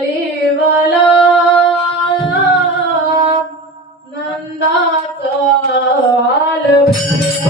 मुरलीवाला नंदाचा आलवेला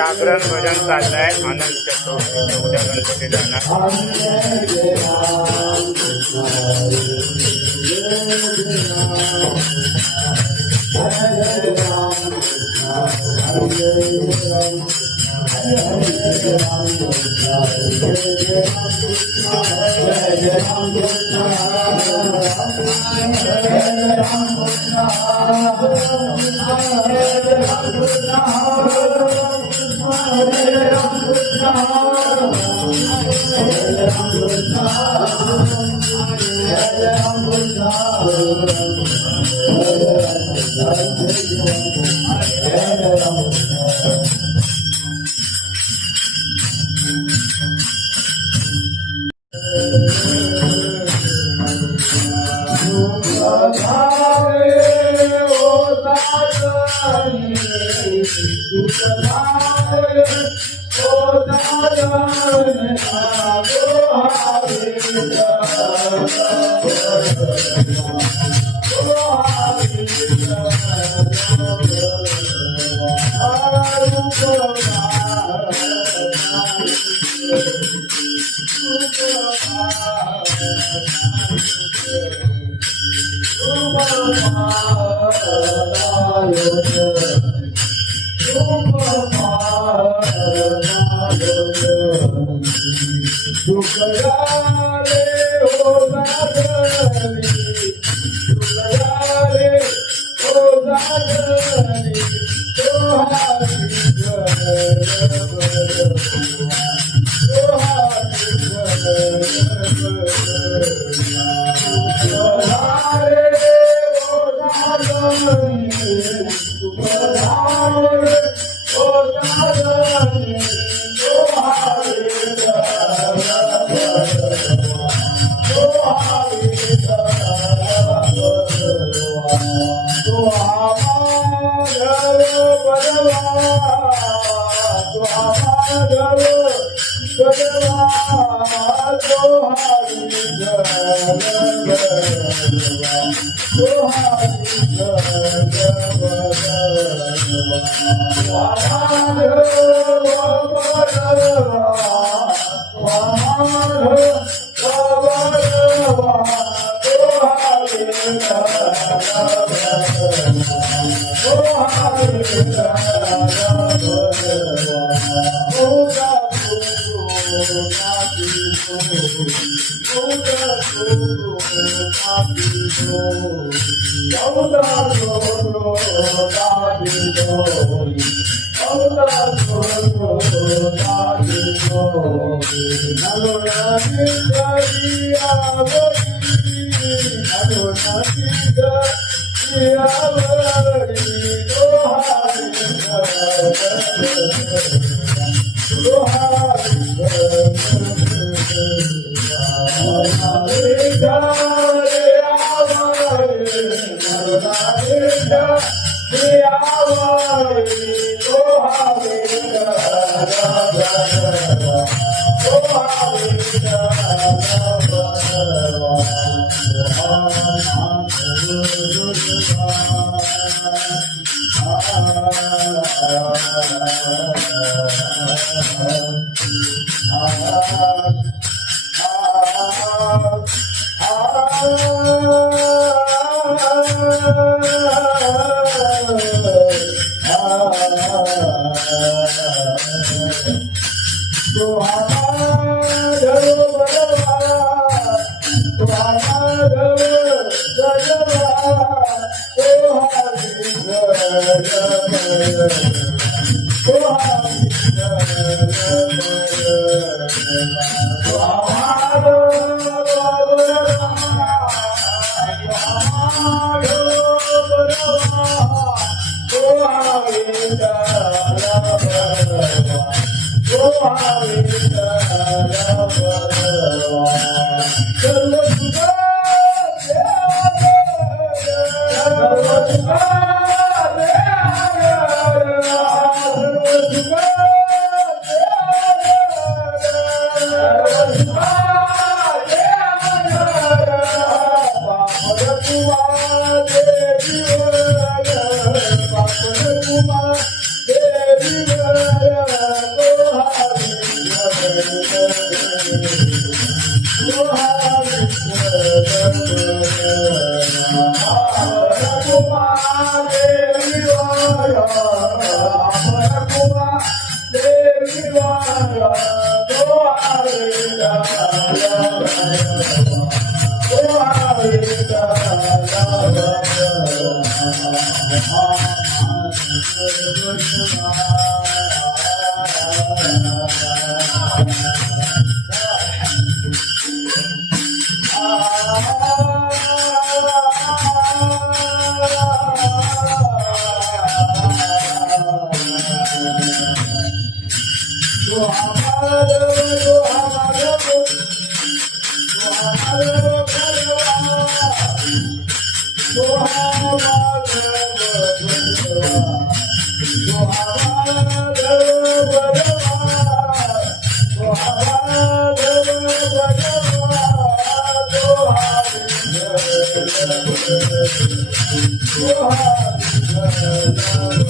जागरण भजन चाललंय आनंद चतुर्थी उद्या गणपती जाणार Oh. Thank you. Oh, Hare Krishna Oh! Thank you. Thank you.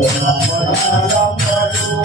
Ram Ram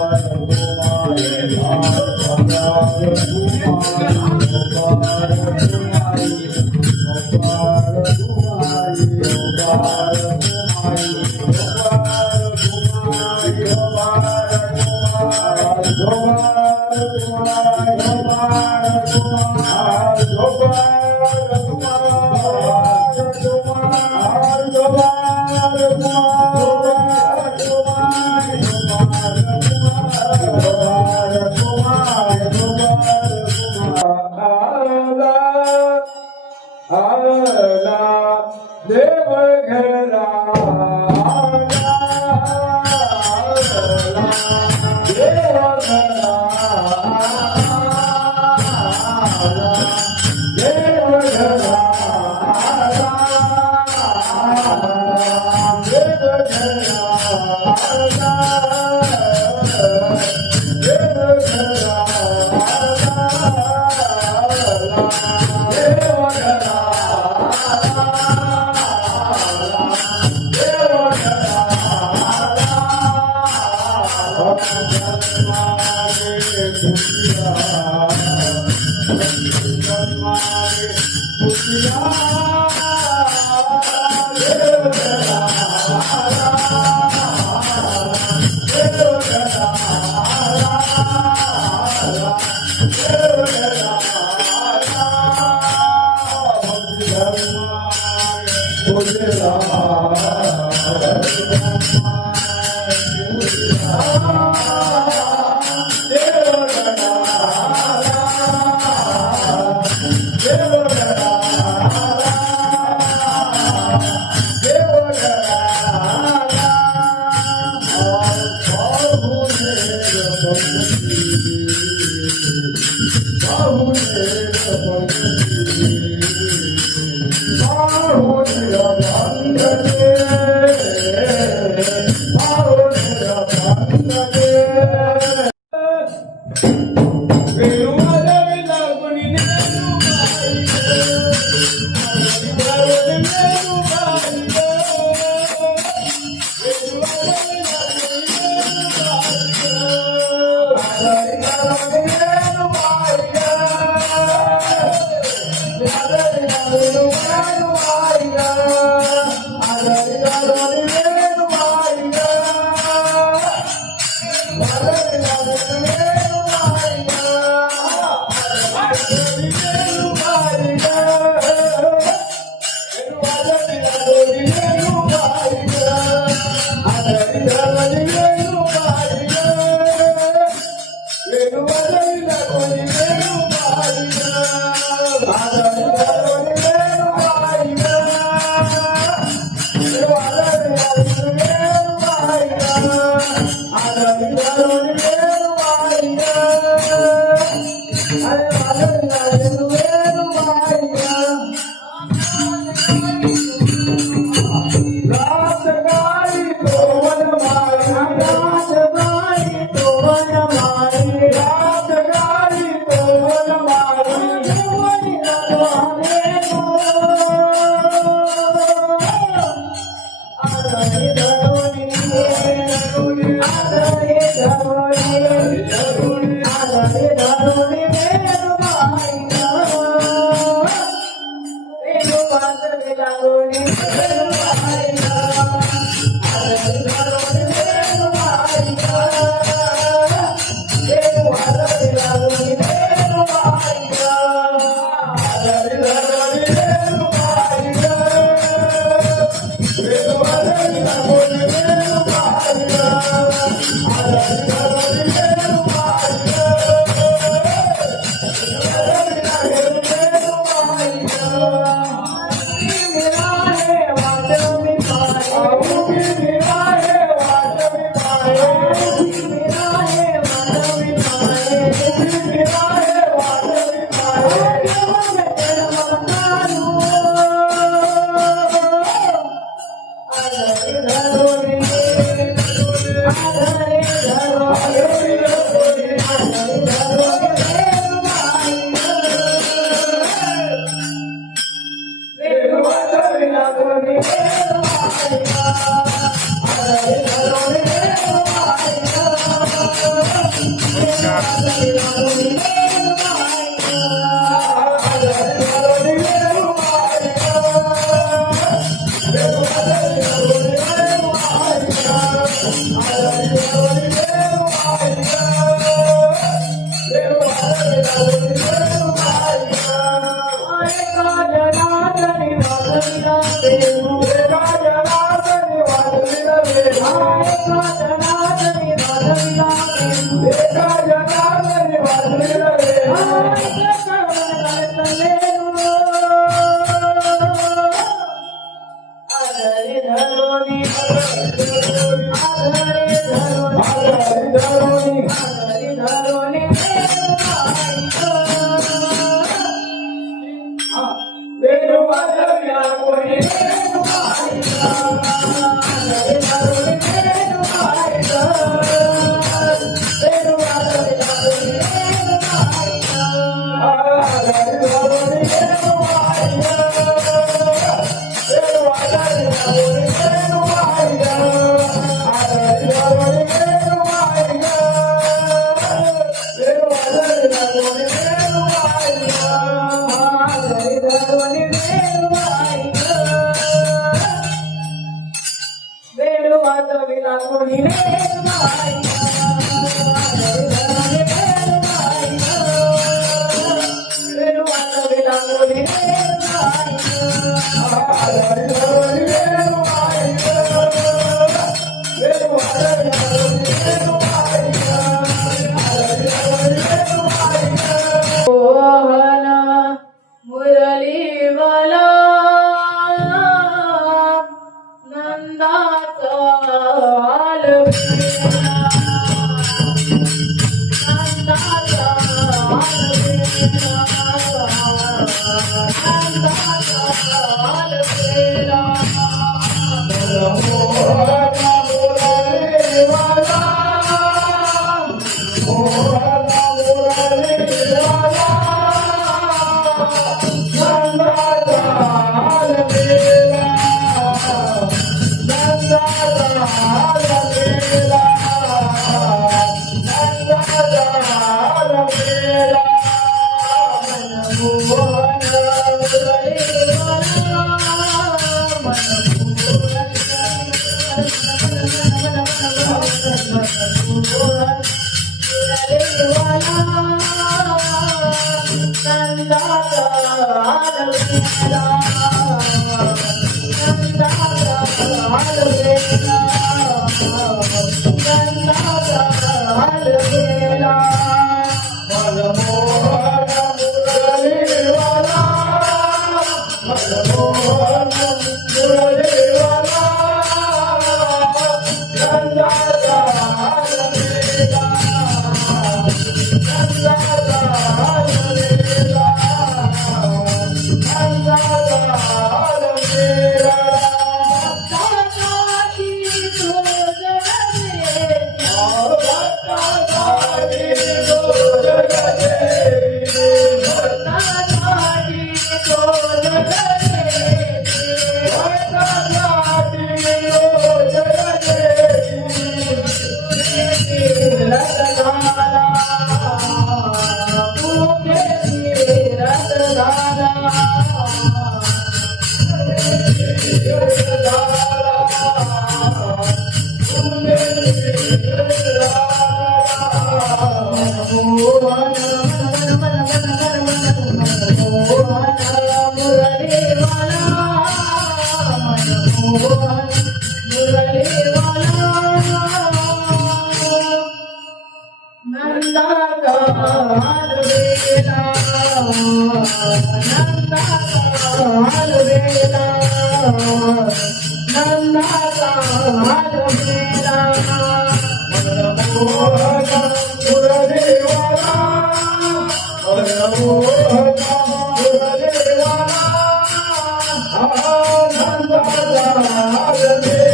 Allah. Oh. Allah Taala.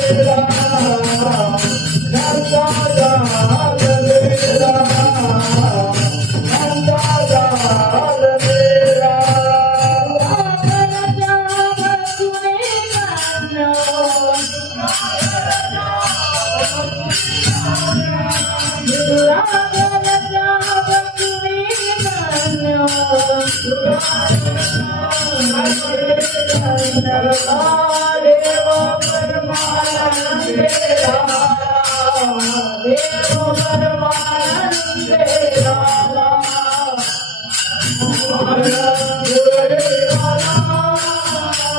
Deus.